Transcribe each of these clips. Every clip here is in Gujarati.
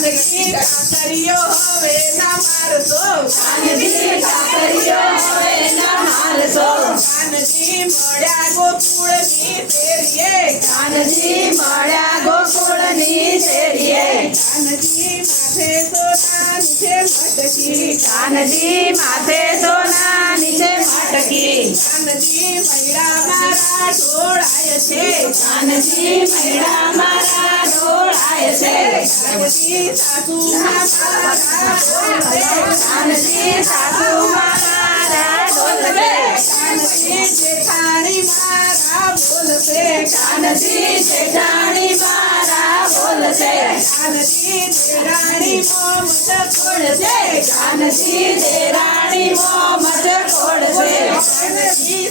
કાનજી કાકરિયો હવે ના મારશો કાનજી કાકરિયો હવે ના મારશો કાનજી મળ્યા ગોકુળની શેરીએ કાનજી મળ્યા ગોકુળની શેરીએ કાનજી માથે સોના નીચે મટકી કાનજી માથે સોના નીચે મટકી કાનજી મૈડા મારા ઢોળાય છે કાનજી મૈડા મારા ઢોળાય છે કાનજી સાસુ મારા ઢોળશે કાનજી સાસુ મારા ઢોલશે કાનજી જેઠાણી મારા બોલશે કાનજી જેઠાણી મારા બોલશે કાનજી દેરાણી મોમત ખોડશે કાનજી દેરાણી મોમત ખોડશે કાનજી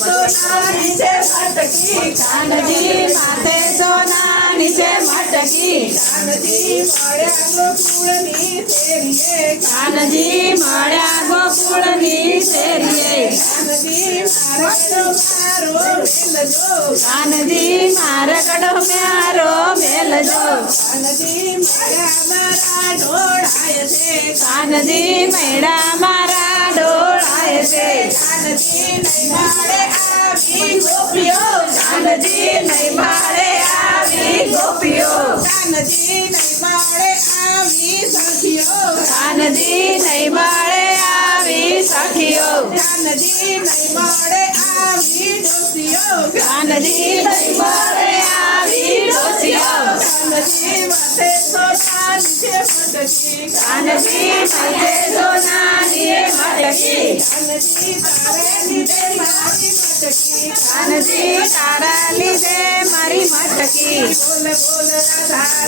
સોના નીચે મટકી કાનજી માથે સોના નીચે મટકી કાનજી મળ્યા ગોકુળની શેરીએ કાનજી મળ્યા ગોકુળની શેરીએ કાનજી મારો મેલજો કાનજી મારકડો મ્યારો મેલજો કાનજી મળ્યા મારા ઢોળાય છે કાનજી મૈડા મારા ઢોળાય છે કાનજી નહીં માળે આવી ગોપીઓ કાનજી નહીં માળે આવી ગોપીઓ કાનજી નહીં માળે આવી સખીઓ કાનજી નહીં માળે આવી સખીઓ કાનજી નહીં માળે આવી ડોસીઓ કાનજી નહીં માળે આવી ડોસીઓ કાનજી માથે સોના નીચે મટકી કાનજી માથે સોનાની મટકી કાનજી તારે લીધે મારી મટકી કાનજી તારા લીધે મારી મટકી બોલ બોલ રાધા